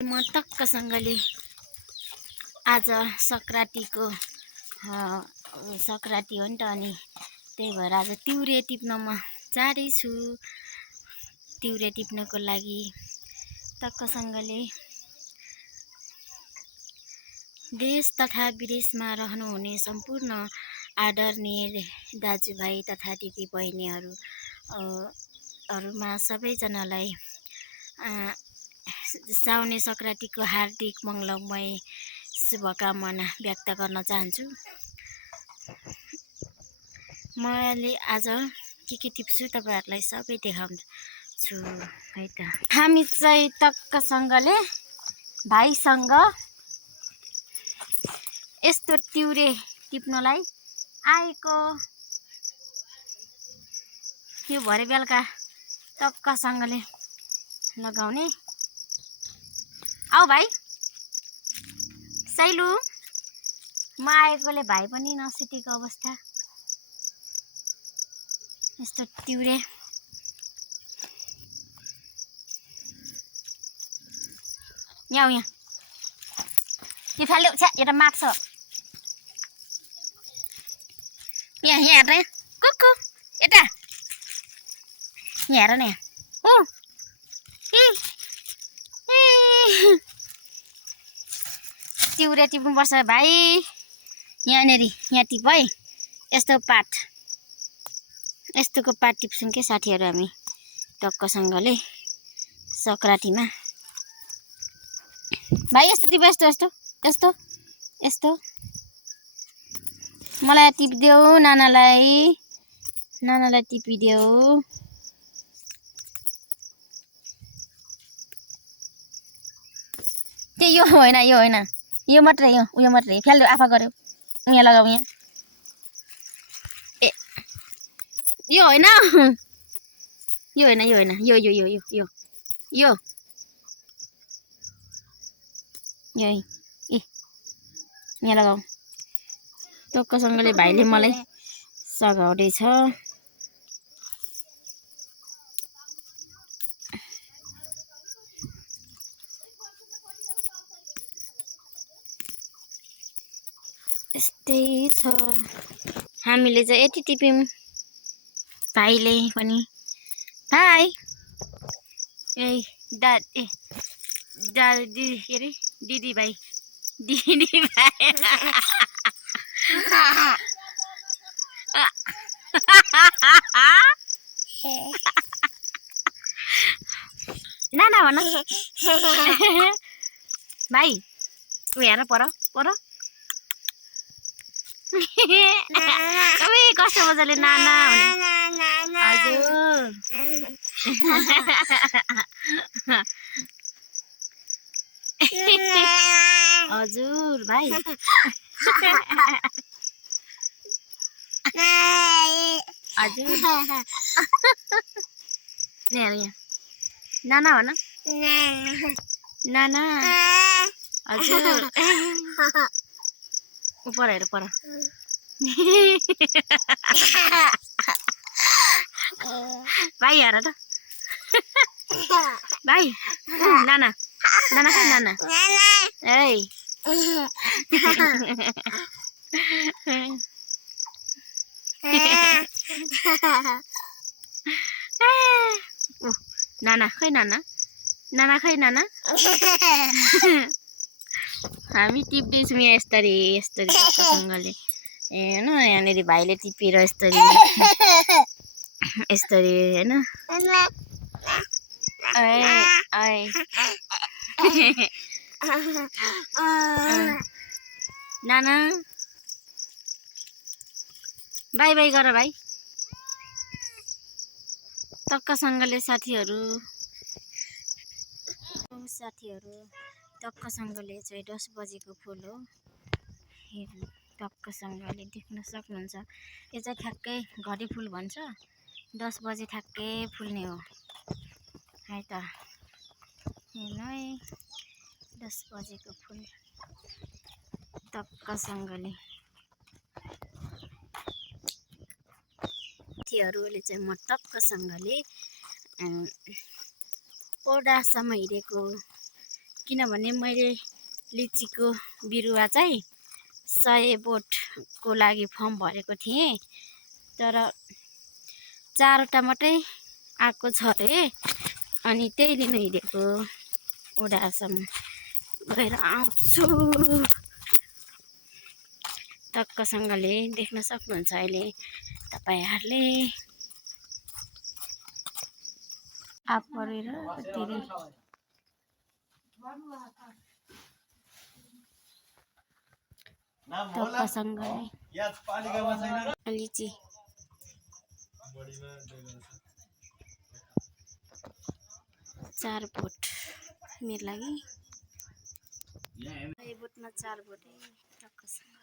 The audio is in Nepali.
म टक्कसँगले आज सङ्क्रान्तिको सङ्क्रान्ति हो नि त, अनि त्यही भएर आज तिउरे टिप्न म जाँदैछु। तिउरे टिप्नको लागि टक्कसँगले देश तथा विदेशमा रहनुहुने सम्पूर्ण आदरणीय दाजुभाइ तथा दिदीबहिनीहरूमा सबैजनालाई साउने सङ्क्रान्तिको हार्दिक मङ्गलमय शुभकामना व्यक्त गर्न चाहन्छु। मैले आज के टिप्छु तपाईँहरूलाई सबै देखाउँछु है त। हामी चाहिँ टक्कसँगले भाइसँग यस्तो तिउरे टिप्नलाई आएको। यो भरे बेलुका टक्कसँगले लगाउने। आऊ भाइ साइलु, म आएकोले भाइ पनि नसुतेको अवस्था। यस्तो तिउरे यहाँ यहाँ यो फाल्यो छ्या, एउटा मार्छ यहाँ यहाँ हेर्न कुकु यता यहाँ हेर न यहाँ हो। तिउरे टिप्नुपर्छ भाइ, यहाँनिर यहाँ टिप है। यस्तोको पात टिप्छौँ के साथीहरू हामी टक्कसँगले सङ्क्रान्तिमा। भाइ यस्तो टिप, यस्तो यस्तो यस्तो यस्तो मलाई टिपिदेऊ, नानालाई टिपिदेऊ। त्यो यो होइन यो मात्रै, उयो मात्रै फ्याल्यो, आफा गर्यो। यहाँ लगाऊ, यहाँ ए यो होइन यो यही ए यहाँ लगाऊ। टक्कसँगले भाइले मलाई सघाउँदैछ। यस्तै छ, हामीले चाहिँ यति टिप्यौँ। भाइले पनि भाइ ए दिदी भाइ नाना भन भाइ उ हेर पर कस्तो मजाले नाना हजुर हजुर भाइ हजुर यहाँ नाना भन नाना हजुर। ऊपर हेर पर भाइ हेर त भाइ नाना खै नाना ए नाना खै नाना हामी टिप्दैछौँ यहाँ यस्तरी टक्कसँगले। हेर्नु यहाँनिर भाइले टिपेर यस्तरी होइन। नाना बाई बाई गर भाइ टक्कसँगले। साथीहरू टक्कसँगले चाहिँ 10 बजेको फुल हो। हेर्नु टक्कसँगले देख्न सक्नुहुन्छ। यो चाहिँ ठ्याक्कै घडी फुल भन्छ। 10 बजे ठ्याक्कै फुल्ने हो है त। हेर्नु है 10 बजेको फुल टक्कसँगले। साथीहरूले चाहिँ म टक्कसँगले ओडासम्म हिँडेको किनभने मैले लिचीको बिरुवा चाहिँ 100 बोटको लागि फर्म भरेको थिएँ, तर 4वटा मात्रै आएको छ अरे। अनि त्यही दिन हिँडेको ओडारसम्म गएर आउँछु। टक्कसँगले देख्न सक्नुहुन्छ अहिले तपाईँहरूले। आप परेर कति टक्कसँगले लिची 4 बोट मेरो लागि। 1 बोटमा 4 बोट टक्कसँग।